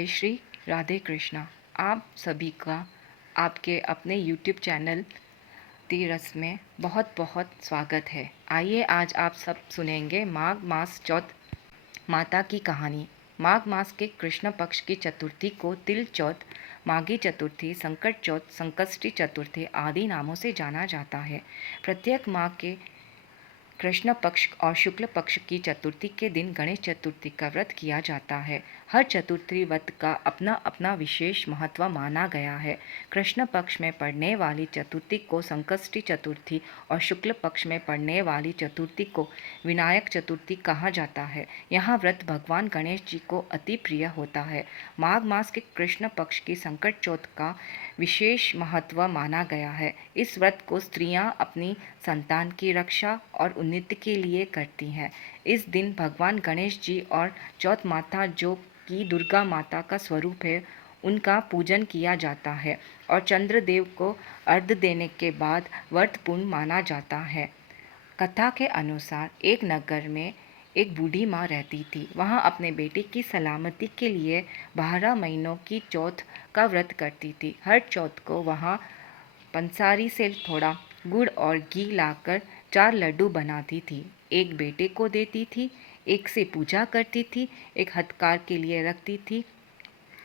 जय श्री राधे कृष्णा। आप सभी का आपके अपने यूट्यूब चैनल तीरस में बहुत बहुत स्वागत है। आइए आज आप सब सुनेंगे माघ मास चौथ माता की कहानी। माघ मास के कृष्ण पक्ष की चतुर्थी को तिल चौथ, माघी चतुर्थी, संकट चौथ, संकष्टी चतुर्थी आदि नामों से जाना जाता है। प्रत्येक माह के कृष्ण पक्ष और शुक्ल पक्ष की चतुर्थी के दिन गणेश चतुर्थी का व्रत किया जाता है। हर चतुर्थी व्रत का अपना अपना विशेष महत्व माना गया है। कृष्ण पक्ष में पड़ने वाली चतुर्थी को संकष्टी चतुर्थी और शुक्ल पक्ष में पड़ने वाली चतुर्थी को विनायक चतुर्थी कहा जाता है। यह व्रत भगवान गणेश जी को अति प्रिय होता है। माघ मास के कृष्ण पक्ष की संकट चौथ का विशेष महत्व माना गया है। इस व्रत को स्त्रियां अपनी संतान की रक्षा और उन्नति के लिए करती हैं। इस दिन भगवान गणेश जी और चौथ माता जो कि दुर्गा माता का स्वरूप है, उनका पूजन किया जाता है और चंद्रदेव को अर्घ्य देने के बाद व्रत पूर्ण माना जाता है। कथा के अनुसार एक नगर में एक बूढ़ी माँ रहती थी। वहाँ अपने बेटे की सलामती के लिए 12 महीनों की चौथ का व्रत करती थी। हर चौथ को वहाँ पंसारी से थोड़ा गुड़ और घी लाकर 4 लड्डू बनाती थी। एक बेटे को देती थी, एक से पूजा करती थी, एक हथकार के लिए रखती थी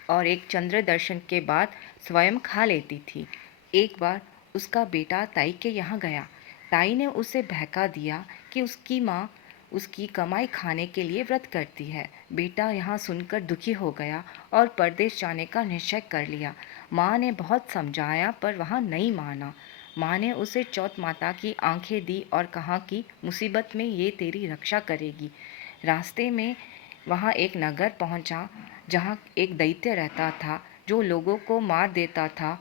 और एक चंद्र दर्शन के बाद स्वयं खा लेती थी। एक बार उसका बेटा ताई के यहाँ गया। ताई ने उसे बहका दिया कि उसकी माँ उसकी कमाई खाने के लिए व्रत करती है। बेटा यहाँ सुनकर दुखी हो गया और परदेश जाने का निश्चय कर लिया। माँ ने बहुत समझाया पर वह नहीं माना। माँ ने उसे चौथ माता की आंखें दी और कहा कि मुसीबत में ये तेरी रक्षा करेगी। रास्ते में वहाँ एक नगर पहुँचा जहाँ एक दैत्य रहता था जो लोगों को मार देता था।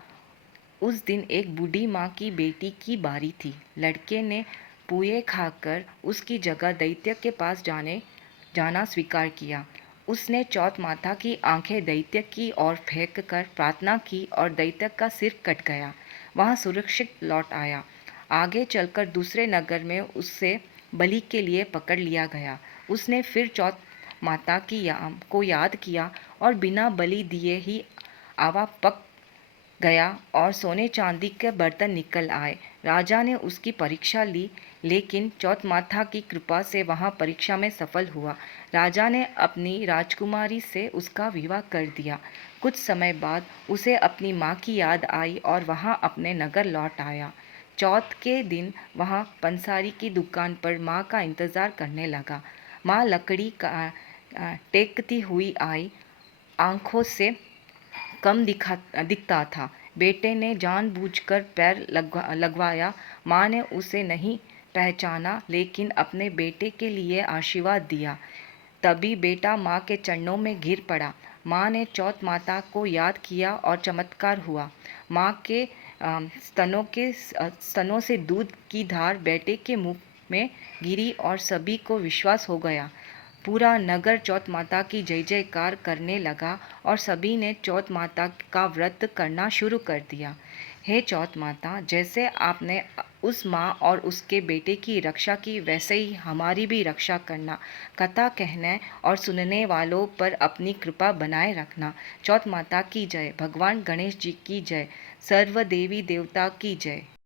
उस दिन एक बूढ़ी माँ की बेटी की बारी थी। लड़के ने पुए खाकर उसकी जगह दैत्य के पास जाना स्वीकार किया। उसने चौथ माता की आंखें दैत्य की ओर फेंक कर प्रार्थना की और दैत्य का सिर कट गया। वह सुरक्षित लौट आया। आगे चलकर दूसरे नगर में उससे बलि के लिए पकड़ लिया गया। उसने फिर चौथ माता को याद किया और बिना बलि दिए ही आवा पक गया और सोने चांदी के बर्तन निकल आए। राजा ने उसकी परीक्षा ली, लेकिन चौथ माता की कृपा से वहाँ परीक्षा में सफल हुआ। राजा ने अपनी राजकुमारी से उसका विवाह कर दिया। कुछ समय बाद उसे अपनी माँ की याद आई और वहाँ अपने नगर लौट आया। चौथ के दिन वहाँ पंसारी की दुकान पर माँ का इंतज़ार करने लगा। माँ लकड़ी का टेकती हुई आई, आँखों से कम दिखता था। बेटे ने जानबूझकर पैर लगवाया। माँ ने उसे नहीं पहचाना, लेकिन अपने बेटे के लिए आशीर्वाद दिया। तभी बेटा माँ के चरणों में गिर पड़ा। माँ ने चौथ माता को याद किया और चमत्कार हुआ। माँ के स्तनों से दूध की धार बेटे के मुंह में गिरी और सभी को विश्वास हो गया। पूरा नगर चौथ माता की जय जयकार करने लगा और सभी ने चौथ माता का व्रत करना शुरू कर दिया। हे चौथ माता, जैसे आपने उस माँ और उसके बेटे की रक्षा की, वैसे ही हमारी भी रक्षा करना। कथा कहने और सुनने वालों पर अपनी कृपा बनाए रखना। चौथ माता की जय। भगवान गणेश जी की जय। सर्व देवी देवता की जय।